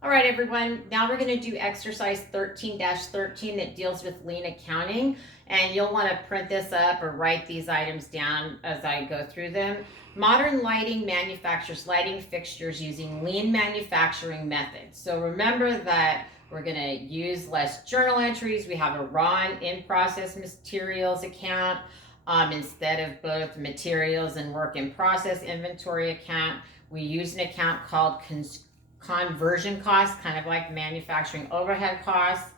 All right, everyone. Now we're going to do exercise 13-13 that deals with lean accounting. And you'll want to print this up or write these items down as I go through them. Modern lighting manufactures lighting fixtures using lean manufacturing methods. So remember that we're going to use less journal entries. We have a raw and in-process materials account instead of both materials and work in process inventory account. We use an account called conversion costs, kind of like manufacturing overhead costs.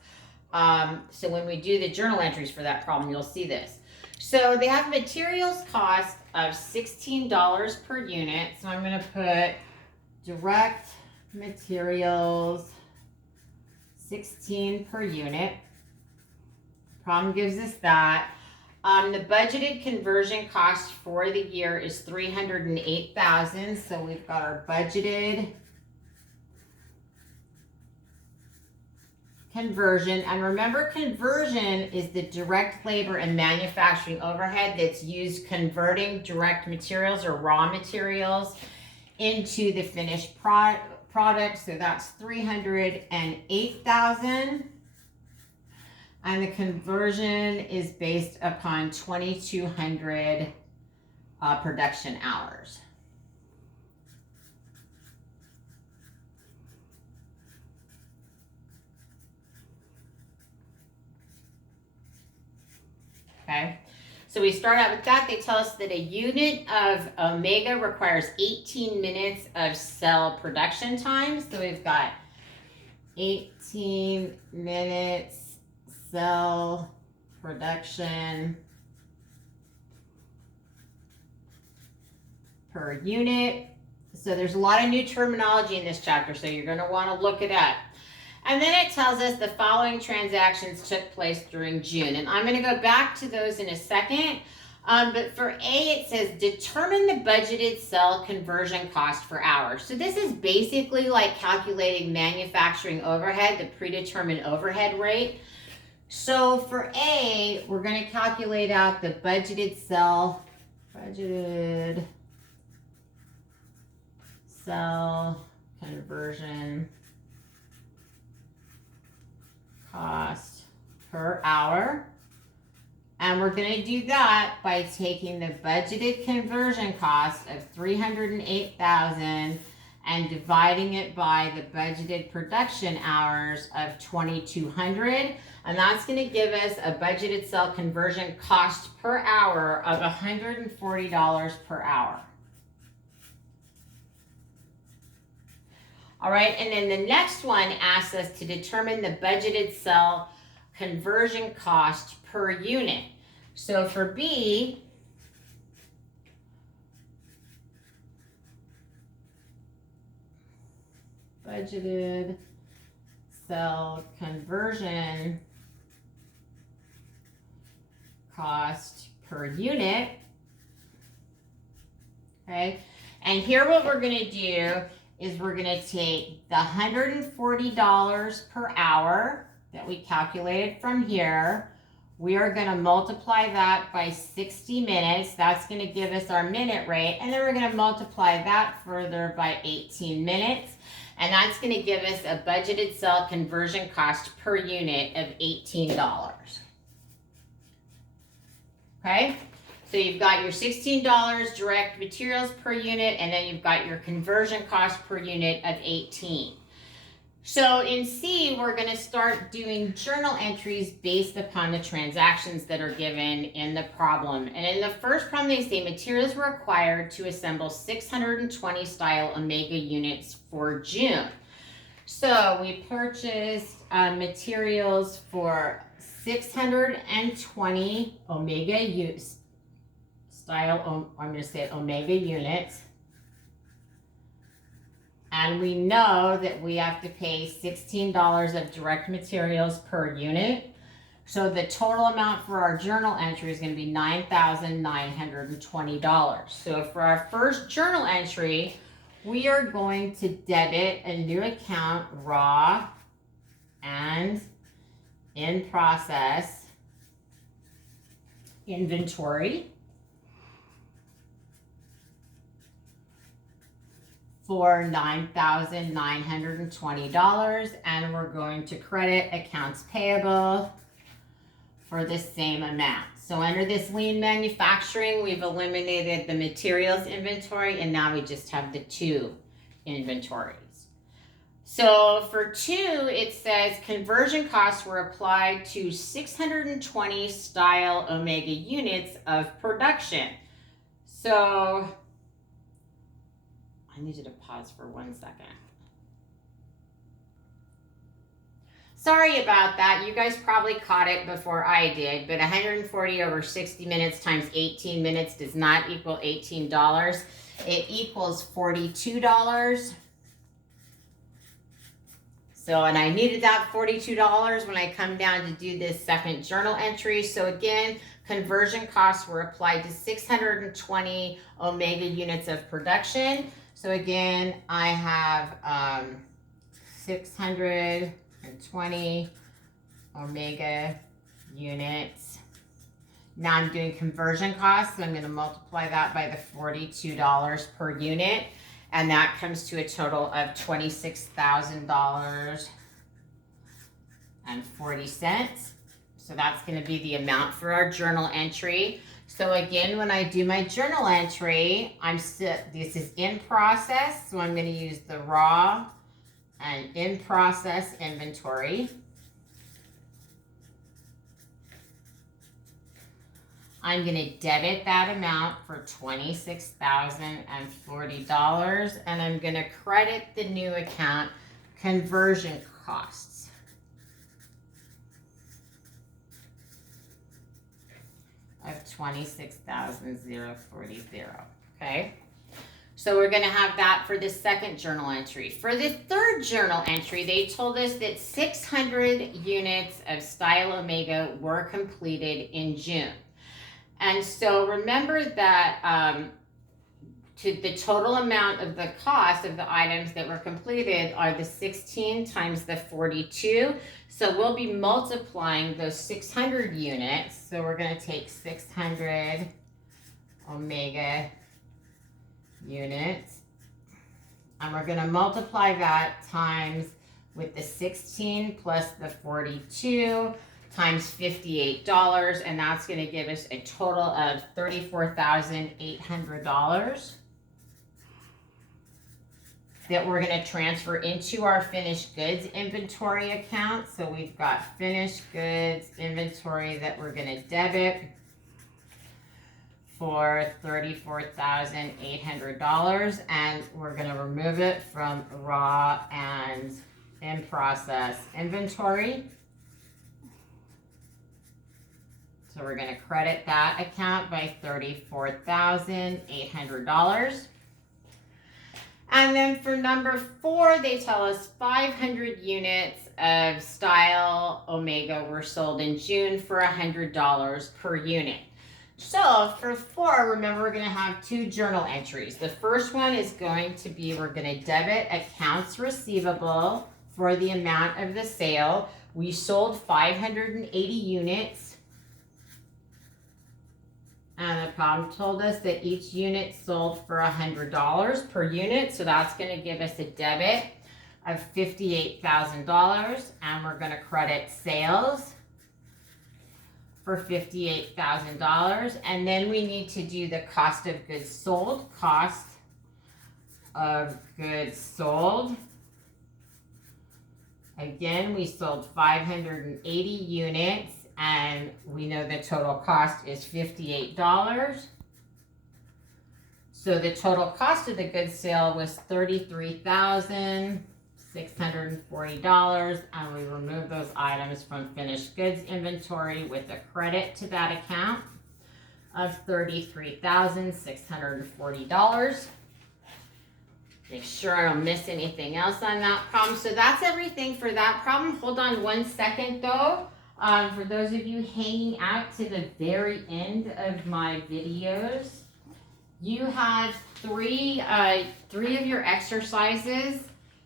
So when we do the journal entries for that problem, you'll see this. So they have materials cost of $16 per unit. So I'm going to put direct materials 16 per unit. Problem gives us that. The budgeted conversion cost for the year is $308,000. So we've got our budgeted conversion. And remember, conversion is the direct labor and manufacturing overhead that's used converting direct materials or raw materials into the finished product. So that's $308,000. And the conversion is based upon 2,200 production hours. Okay, so we start out with that. They tell us that a unit of omega requires 18 minutes of cell production time. So we've got 18 minutes cell production per unit. So there's a lot of new terminology in this chapter, so you're going to want to look it up. And then it tells us the following transactions took place during June. And I'm going to go back to those in a second. But for A, it says determine the budgeted cell conversion cost per hour. So this is basically like calculating manufacturing overhead, the predetermined overhead rate. So for A, we're going to calculate out the budgeted cell conversion cost per hour. And we're going to do that by taking the budgeted conversion cost of $308,000 and dividing it by the budgeted production hours of 2,200. And that's going to give us a budgeted cell conversion cost per hour of $140 per hour. All right, and then the next one asks us to determine the budgeted cell conversion cost per unit. So for B, budgeted cell conversion cost per unit. Okay, and here what we're going to do is we're going to take the $140 per hour that we calculated from here. We are going to multiply that by 60 minutes. That's going to give us our minute rate. And then we're going to multiply that further by 18 minutes. And that's going to give us a budgeted cell conversion cost per unit of $18. Okay? So you've got your $16 direct materials per unit, and then you've got your conversion cost per unit of 18. So in C, we're going to start doing journal entries based upon the transactions that are given in the problem. And in the first problem, they say materials were required to assemble 620 style Omega units for June. So we purchased materials for 620 Omega units. I'm going to say Omega units. And we know that we have to pay $16 of direct materials per unit. So the total amount for our journal entry is going to be $9,920. So for our first journal entry, we are going to debit a new account, raw and in process inventory for $9,920, and we're going to credit accounts payable for the same amount. So under this lean manufacturing, we've eliminated the materials inventory, and now we just have the two inventories. So for 2, it says conversion costs were applied to 620 style Omega units of production. So I needed to pause for 1 second. Sorry about that. You guys probably caught it before I did, but 140 over 60 minutes times 18 minutes does not equal $18. It equals $42. So, and I needed that $42 when I come down to do this second journal entry. So again, conversion costs were applied to 620 Omega units of production. So again, I have 620 Omega units. Now I'm doing conversion costs, so I'm going to multiply that by the $42 per unit, and that comes to a total of $26,000.40. So that's going to be the amount for our journal entry. So again, when I do my journal entry, this is in process, so I'm going to use the raw and in process inventory. I'm going to debit that amount for $26,040, and I'm going to credit the new account conversion costs of $26,040. Okay, so we're going to have that for the second journal entry. For the third journal entry, they told us that 600 units of Style Omega were completed in June. And so remember that to the total amount of the cost of the items that were completed are the 16 times the 42. So we'll be multiplying those 600 units. So we're going to take 600 Omega units, and we're going to multiply that times with the 16 plus the 42 times $58, and that's going to give us a total of $34,800 that we're going to transfer into our finished goods inventory account. So we've got finished goods inventory that we're going to debit for $34,800, and we're going to remove it from raw and in process inventory. So we're going to credit that account by $34,800. And then for number 4, they tell us 500 units of Style Omega were sold in June for $100 per unit. So for 4, remember, we're going to have 2 journal entries. The first one is going to be, we're going to debit accounts receivable for the amount of the sale. We sold 580 units. And the problem told us that each unit sold for $100 per unit. So that's going to give us a debit of $58,000. And we're going to credit sales for $58,000. And then we need to do the cost of goods sold. Cost of goods sold. Again, we sold 580 units. And we know the total cost is $58. So the total cost of the goods sale was $33,640, and we remove those items from finished goods inventory with a credit to that account of $33,640. Make sure I don't miss anything else on that problem. So that's everything for that problem. Hold on 1 second though. For those of you hanging out to the very end of my videos, you have three of your exercises.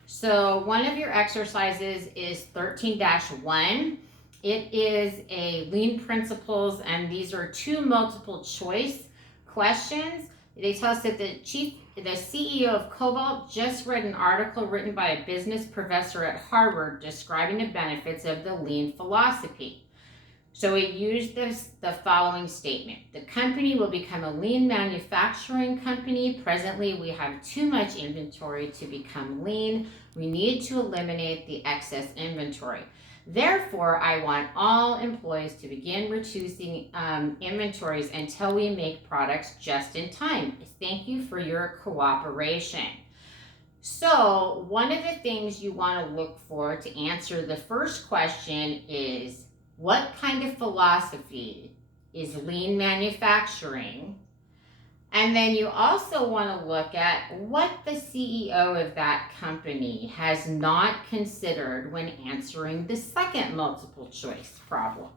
So one of your exercises is 13-1. It is a lean principles, and these are 2 multiple choice questions. They tell us that the chief the CEO of Cobalt just read an article written by a business professor at Harvard describing the benefits of the lean philosophy. So it used the following statement. The company will become a lean manufacturing company. Presently, we have too much inventory to become lean. We need to eliminate the excess inventory. Therefore, I want all employees to begin reducing inventories until we make products just in time. Thank you for your cooperation. So, one of the things you want to look for to answer the first question is, what kind of philosophy is lean manufacturing? And then you also want to look at what the CEO of that company has not considered when answering the second multiple choice problem.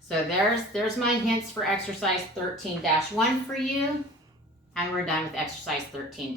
So there's my hints for exercise 13-1 for you. And we're done with exercise 13-3.